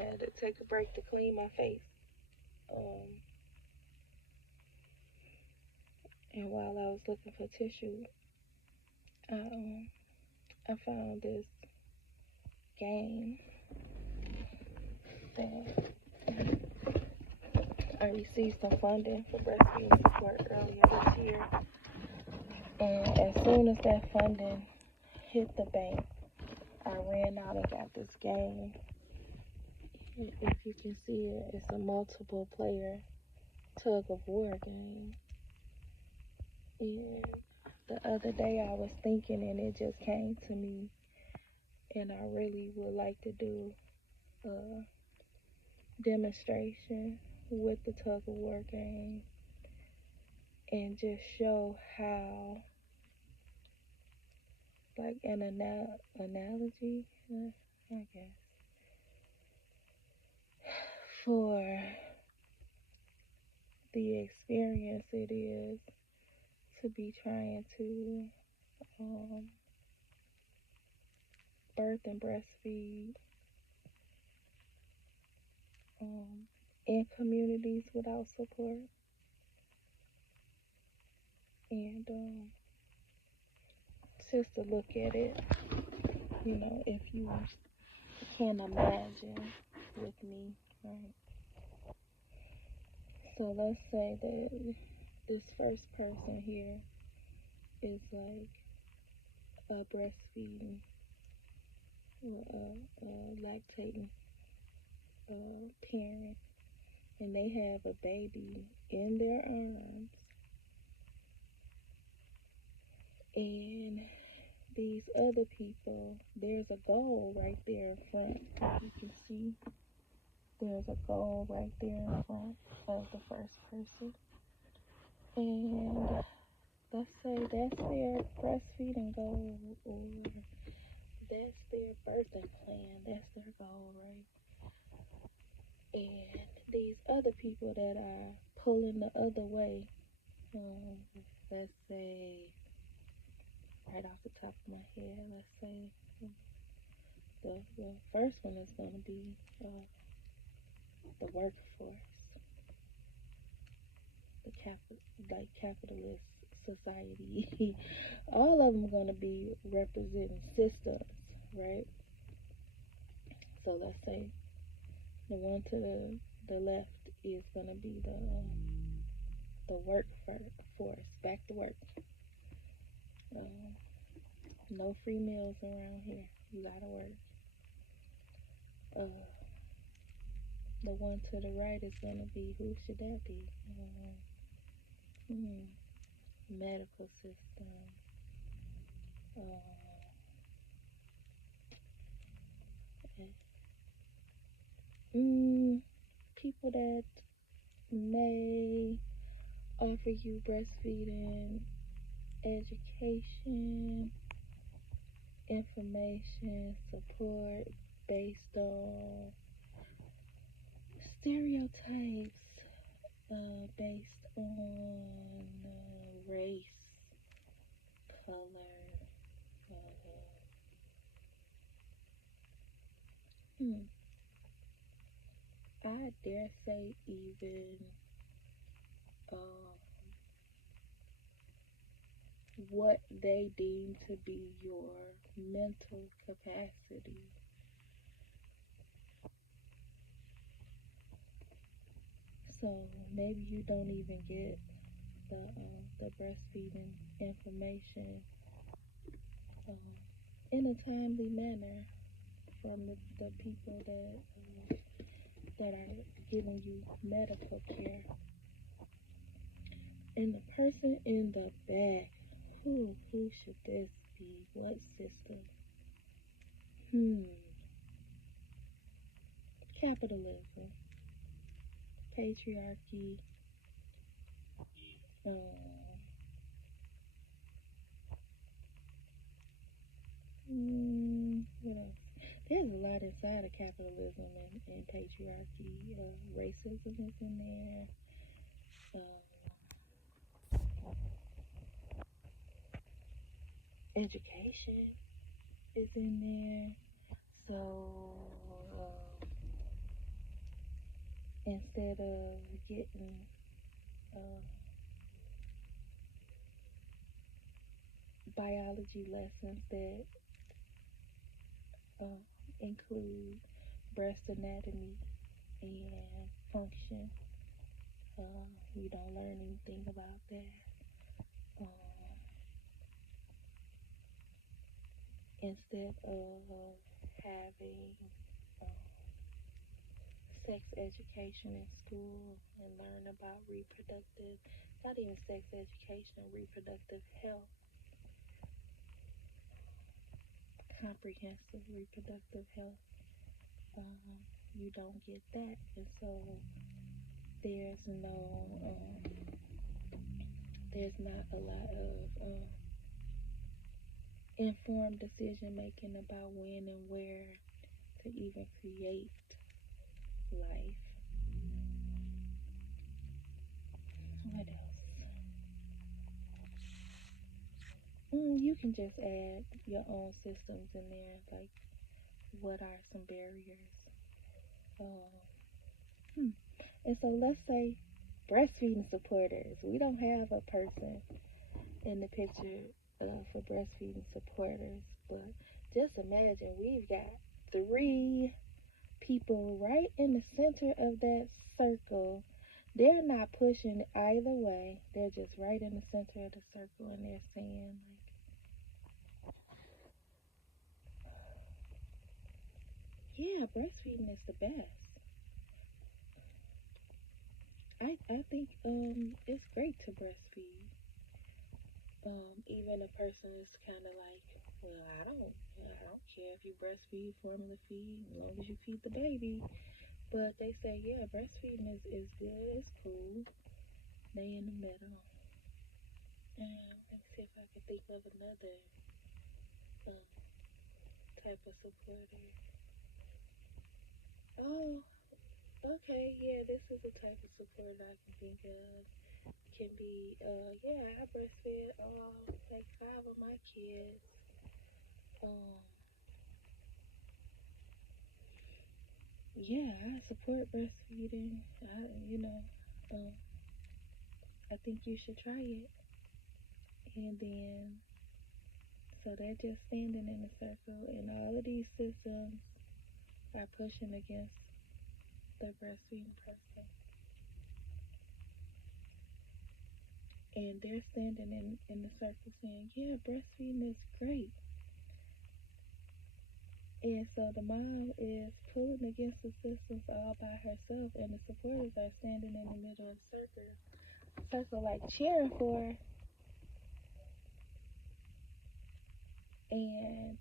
had to take a break to clean my face. Um, and while I was looking for tissue, I found this game that I received some funding for breastfeeding support earlier this year. And as soon as that funding hit the bank, I ran out and got this game. If you can see it, it's a multiple player tug of war game. And the other day I was thinking and it just came to me, and I really would like to do a demonstration with the tug of war game and just show how, like an analogy, I guess, for the experience it is to be trying to birth and breastfeed in communities without support. And just to look at it, if you can imagine with me, right? So let's say that this first person here is like a breastfeeding or a lactating parent, and they have a baby in their arms, and these other people, there's a goal right there in front. You can see there's a goal right there in front of the first person. And let's say that's their breastfeeding goal, or that's their birthing plan. That's their goal, right? And these other people that are pulling the other way, let's say, right off the top of my head, let's say the first one is going to be the workforce, the capitalist society. All of them are going to be representing systems, right? So let's say the one to the left is going to be the workforce, back to work. No free meals around here. You gotta work. The one to the right is gonna be, who should that be? Medical system. People that may offer you breastfeeding education, information, support based on stereotypes, based on race, color. I dare say even what they deem to be your mental capacity. So maybe you don't even get the breastfeeding information in a timely manner from the people that are giving you medical care. And the person in the back, who should this be? What system? Capitalism, patriarchy, what else? There's a lot inside of capitalism and patriarchy. Racism is in there. Education is in there. So instead of getting uh, biology lessons that uh, include breast anatomy and function. We don't learn anything about that. Um, Instead of having um, sex education in school and learn about reproductive, not even sex education, reproductive health, comprehensive reproductive health, you don't get that. And so there's no, there's not a lot of informed decision making about when and where to even create life. What else? You can just add your own systems in there, like what are some barriers? Um, and so let's say breastfeeding supporters. We don't have a person in the picture for breastfeeding supporters, but just imagine we've got three people right in the center of that circle. They're not pushing either way. They're just right in the center of the circle and they're saying, like, yeah, breastfeeding is the best. I think it's great to breastfeed. Even a person is kind of like, well, I don't care if you breastfeed, formula feed, as long as you feed the baby. But they say, yeah, breastfeeding is good, it's cool. They in the middle. Let me see if I can think of another um, type of supporter. Oh, okay, yeah, this is a type of supporter I can think of. Can be, yeah, I breastfed all like five of my kids. Um, yeah, I support breastfeeding. Um, I think you should try it. And then, so they're just standing in a circle, and all of these systems are pushing against the breastfeeding person. And they're standing in the circle saying, yeah, breastfeeding is great. And so the mom is pulling against the systems all by herself, and the supporters are standing in the middle of the circle like cheering for her. And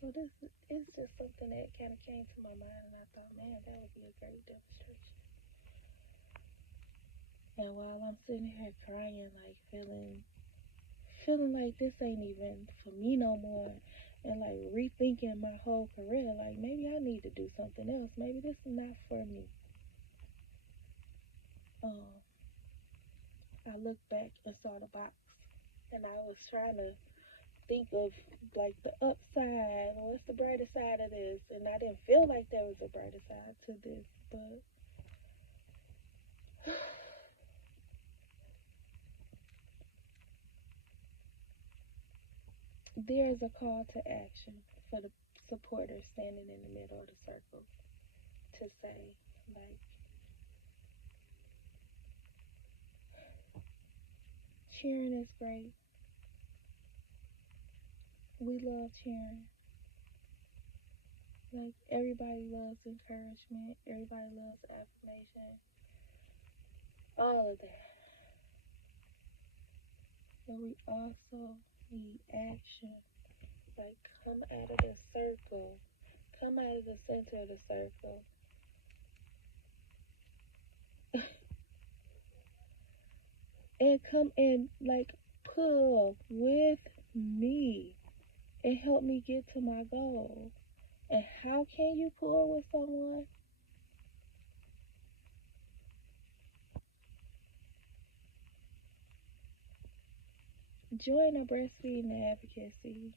so this is just something that kind of came to my mind, and I thought, man, that would be a great demonstration. And while I'm sitting here crying, like feeling like this ain't even for me no more, and like rethinking my whole career, like maybe I need to do something else. Maybe this is not for me. Um, I looked back and saw the box, and I was trying to think of like the upside. What's the brighter side of this? And I didn't feel like there was a brighter side to this, but there is a call to action for the supporters standing in the middle of the circle to say, like, cheering is great. We love cheering. Like, everybody loves encouragement, everybody loves affirmation, all of that. But we also need action. Like, come out of the circle, come out of the center of the circle, and come and, like, pull with me and help me get to my goal. And how can you pull with someone? Join a breastfeeding advocacy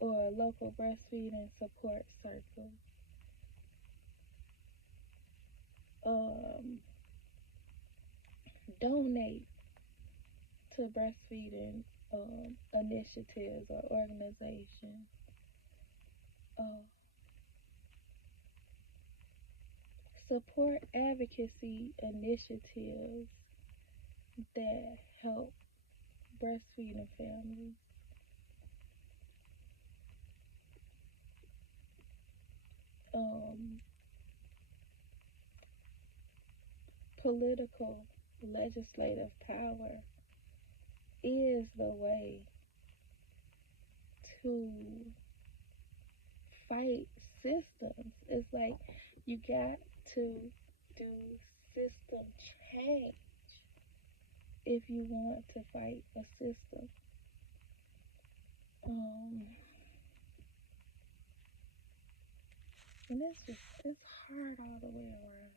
or a local breastfeeding support circle. um, donate to breastfeeding initiatives or organizations. Uh, support advocacy initiatives that help breastfeeding families. Um, political legislative power is the way to fight systems. It's like you got to do system change if you want to fight a system. Um, and it's hard all the way around.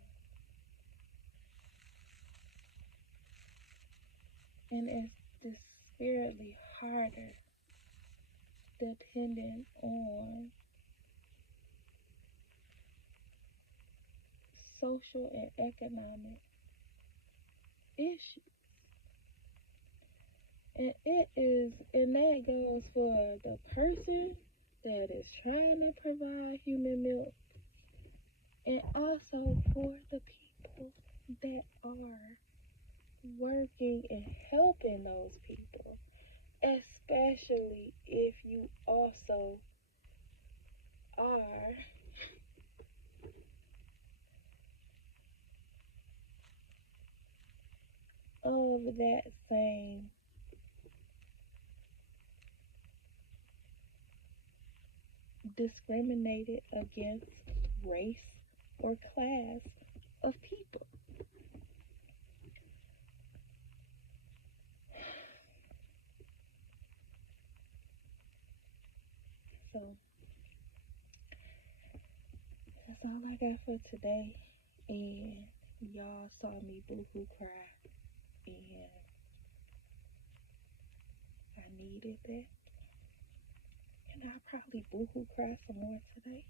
And it's despairingly harder depending on social and economic issues. And that goes for the person that is trying to provide human milk, and also for the people that are working and helping those people, especially if you also are of that same discriminated against race or class of people. So that's all I got for today. And y'all saw me boohoo cry, and I needed that. And I'll probably boohoo cry some more today.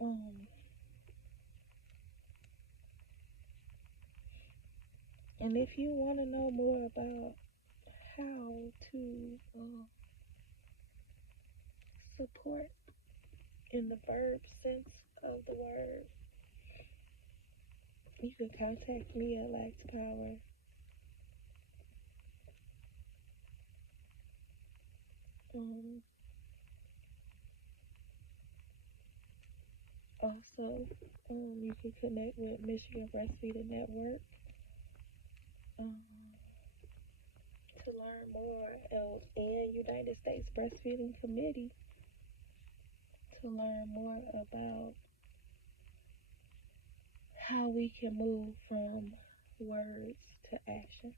Um, and if you want to know more about how to support in the verb sense of the word, you can contact me at Lax Power. Um, Also, you can connect with Michigan Breastfeeding Network um, to learn more, and United States Breastfeeding Committee to learn more about how we can move from words to action.